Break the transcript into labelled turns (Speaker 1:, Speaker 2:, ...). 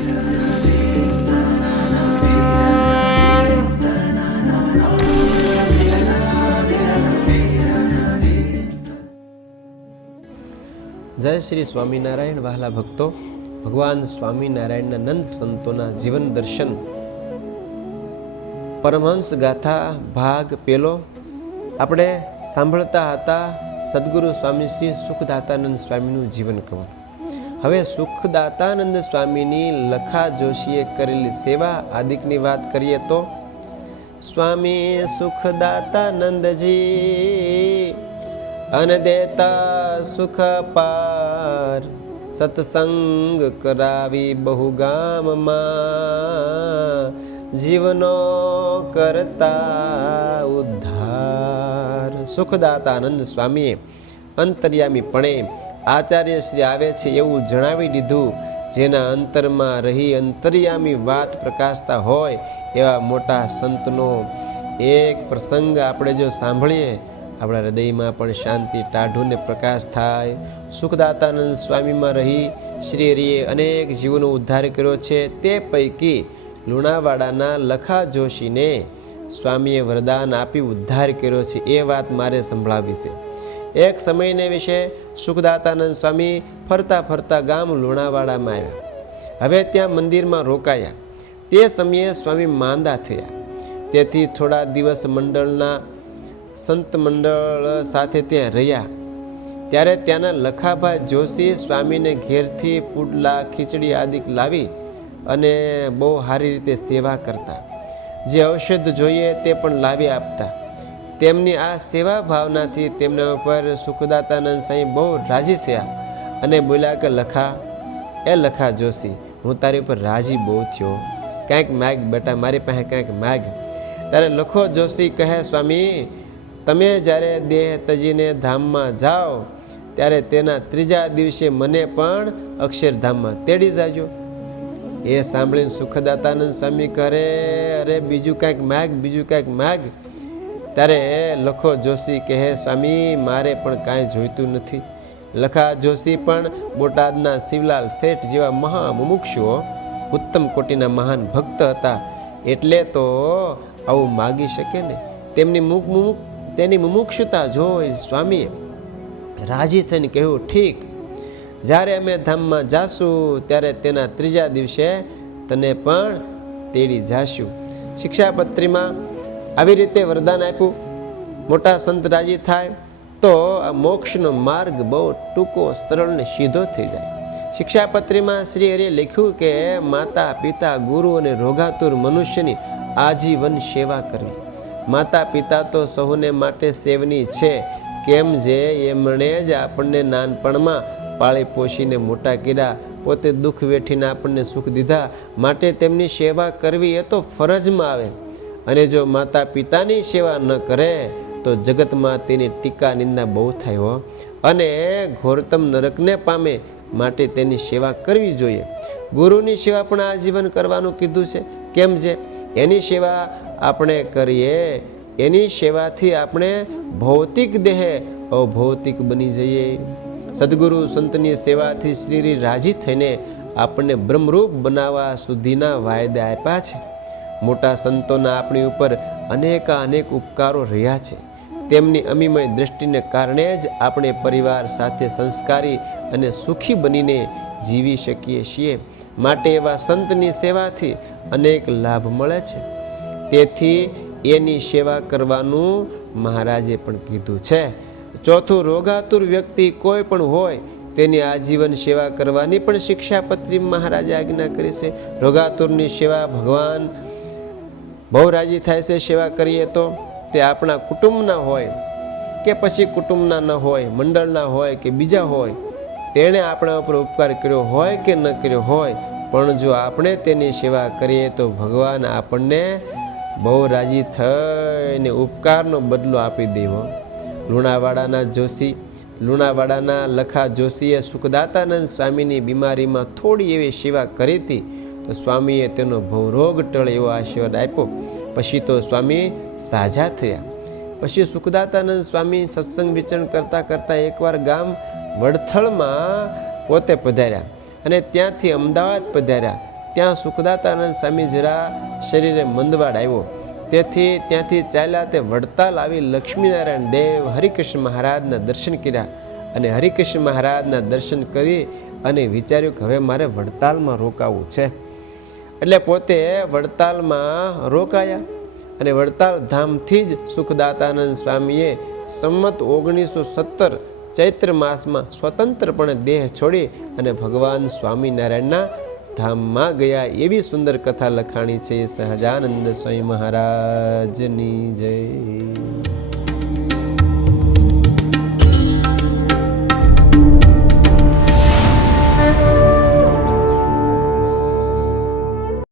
Speaker 1: જય શ્રી સ્વામિનારાયણ, વહાલા ભક્તો. ભગવાન સ્વામિનારાયણના નંદ સંતોના જીવન દર્શન. પરમહંસ ગાથા ભાગ પેલો. આપણે સાંભળતા હતા સદગુરુ સ્વામી શ્રી સુખદાતાનંદ સ્વામીનું જીવન કવન હવે સુખદાતાનંદ સ્વામીની લખા જોશીએ કરેલી સેવા આદિકની વાત કરીએ તો, સ્વામી સુખદાતાનંદજી, અન દેતા સુખ પાર, સત્સંગ કરાવી બહુ ગામમાં જીવનો કરતા ઉદ્ધાર. સુખદાતાનંદ સ્વામીએ અંતર્યામીપણે આચાર્ય શ્રી આવે છે એવું જણાવી દીધું. જેના અંતરમાં રહી અંતર્યામી વાત પ્રકાશતા હોય એવા મોટા સંતનો એક પ્રસંગ આપણે જો સાંભળીએ, આપણા હૃદયમાં પણ શાંતિ ટાઢુને પ્રકાશ થાય. સુખદાતાનંદ સ્વામીમાં રહી શ્રી હરિએ અનેક જીવોનો ઉદ્ધાર કર્યો છે. તે પૈકી લુણાવાડાના લખા જોશીને સ્વામીએ વરદાન આપી ઉદ્ધાર કર્યો છે. એ વાત મારે સંભળાવી છે. એક સમયને વિશે સુખદાતાનંદ સ્વામી ફરતા ફરતા ગામ લુણાવાડામાં આવ્યા. હવે ત્યાં મંદિરમાં રોકાયા. તે સમયે સ્વામી માંદા થયા. તેથી થોડા દિવસ મંડળના સંત મંડળ સાથે ત્યાં રહ્યા. ત્યારે ત્યાંના લખાભા જોશી સ્વામીને ઘેરથી પુડલા, ખીચડી આદિ લાવી અને બહુ સારી રીતે સેવા કરતા. જે ઔષધ જોઈએ તે પણ લાવી આપતા. તેમની આ સેવા ભાવનાથી તેમના ઉપર સુખદાતાનંદ સાંઈ બહુ રાજી થયા અને બોલ્યા કે, લખા, એ લખા જોશી, હું તારી ઉપર રાજી બહુ થયો. કાંઈક માગ બેટા, મારી પાસે કાંઈક માગ. ત્યારે લખો જોશી કહે, સ્વામી, તમે જ્યારે દેહ તજીને ધામમાં જાઓ, ત્યારે તેના ત્રીજા દિવસે મને પણ અક્ષરધામમાં તેડી જાજો. એ સાંભળીને સુખદાતાનંદ સ્વામી કરે, અરે, બીજું કાંઈક માગ, બીજું કાંઈક માગ. ત્યારે લખો જોશી કહે, સ્વામી, મારે પણ કાંઈ જોઈતું નથી. લખા જોશી, પણ બોટાદના શિવલાલ શેઠ જેવા મહા મુમુક્ષુઓ ઉત્તમ કોટીના મહાન ભક્ત હતા. એટલે તો આવું માગી શકે ને? તેમની મુક મુમુક, તેની મુમુક્ષુતા જોઈ સ્વામીએ રાજી થઈને કહ્યું, ઠીક. જ્યારે અમે ધામમાં જાશું, ત્યારે તેના ત્રીજા દિવસે તને પણ તેડી જાશું. શિક્ષાપત્રીમાં આવી રીતે વરદાન આપ્યું. મોટા સંત રાજી થાય તો મોક્ષનો માર્ગ બહુ ટૂંકો, સરળ ને સીધો થઈ જાય. શિક્ષાપત્રીમાં શ્રી હરિએ લખ્યું કે માતા, પિતા, ગુરુ અને રોગાતુર મનુષ્યની આજીવન સેવા કરવી. માતા, પિતા તો સૌને માટે સેવની છે. કેમ જે એમણે જ આપણને નાનપણમાં પાળી પોષીને મોટા કર્યા, પોતે દુઃખ વેઠીને આપણને સુખ દીધા, માટે તેમની સેવા કરવી એ તો ફરજમાં આવે. અને જો માતા પિતાની સેવા ન કરે, તો જગતમાં તેની ટીકા નિંદા બહુ થાય હો. અને ઘોરતમ નરકને પામે માટે તેની સેવા કરવી જોઈએ. ગુરુની સેવા પણ આજીવન કરવાનું કીધું છે. કેમ છે? એની સેવા આપણે કરીએ, એની સેવાથી આપણે ભૌતિક દેહે અભૌતિક બની જઈએ. સદગુરુ સંતની સેવાથી શ્રી રાજી થઈને આપણને બ્રહ્મરૂપ બનાવવા સુધીના વાયદા આપ્યા છે. મોટા સંતોના આપણી ઉપર અનેક અનેક ઉપકારો રહ્યા છે. તેમની અમીમય દૃષ્ટિને કારણે જ આપણે પરિવાર સાથે સંસ્કારી અને સુખી બનીને જીવી શકીએ છીએ. માટે એવા સંતની સેવાથી અનેક લાભ મળે છે. તેથી એની સેવા કરવાનું મહારાજે પણ કીધું છે. ચોથું, રોગાતુર વ્યક્તિ કોઈ પણ હોય, તેની આજીવન સેવા કરવાની પણ શિક્ષાપત્રી મહારાજે આજ્ઞા કરી છે. રોગાતુરની સેવા ભગવાન બહુ રાજી થાય છે સેવા કરીએ તો? તે આપણા કુટુંબના હોય કે પછી કુટુંબના ન હોય, મંડળના હોય કે બીજા હોય, તેણે આપણા ઉપર ઉપકાર કર્યો હોય કે ન કર્યો હોય, પણ જો આપણે તેની સેવા કરીએ તો ભગવાન આપણને બહુ રાજી થઈને ઉપકારનો બદલો આપી દેવો. લુણાવાડાના જોશી, લુણાવાડાના લખા જોશીએ સુખદાતાનંદ સ્વામીની બીમારીમાં થોડી એવી સેવા કરી હતી તો સ્વામીએ તેનો ભવરોગ ટળે એવો આશીર્વાદ આપ્યો. પછી તો સ્વામી સાજા થયા. પછી સુખદાતાનંદ સ્વામી સત્સંગ વિચરણ કરતાં કરતાં એકવાર ગામ વડથળમાં પોતે પધાર્યા અને ત્યાંથી અમદાવાદ પધાર્યા. ત્યાં સુખદાતાનંદ સ્વામી જરા શરીરે મંદવાડ આવ્યો. તેથી ત્યાંથી ચાલ્યા તે વડતાલ આવી લક્ષ્મીનારાયણ દેવ હરિકૃષ્ણ મહારાજના દર્શન કર્યા અને હરિકૃષ્ણ મહારાજના દર્શન કરી અને વિચાર્યું કે હવે મારે વડતાલમાં રોકાવું છે. એટલે પોતે વડતાલમાં રોકાયા અને વડતાલ ધામથી જ સુખદાતાનંદ સ્વામીએ સંમત ઓગણીસો સત્તર ચૈત્ર માસમાં સ્વતંત્રપણે દેહ છોડી અને ભગવાન સ્વામિનારાયણના ધામમાં ગયા. એવી સુંદર કથા લખાણી છે સહજાનંદ સ્વામી મહારાજની જય.